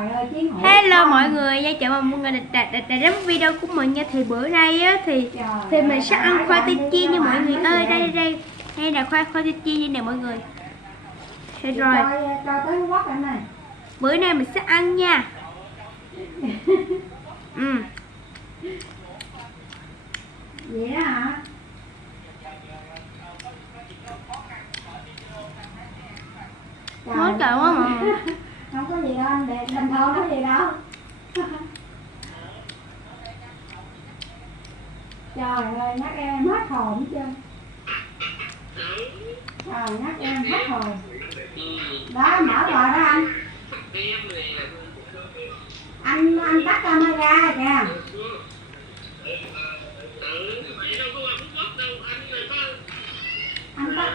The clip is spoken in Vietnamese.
Trời ơi, chiến hữu. Hello mọi người, chào mừng mọi người đã đến video của mình nha. Thì bữa nay á thì mình sẽ ăn khoai tây chiên nha mọi người ơi. Đây là khoai tây chiên như nè mọi người. Thế rồi. Cho tới quất em này. Bữa nay mình sẽ ăn nha. Vậy đó hả? Mới trời quá mà. Không có gì đâu anh, bình thường có gì đâu. Trời ơi, nhắc em hết hồn chưa? Trời, nhắc em hết hồn. Đó, mở rồi đó anh. Anh tắt camera kìa. Anh tắt.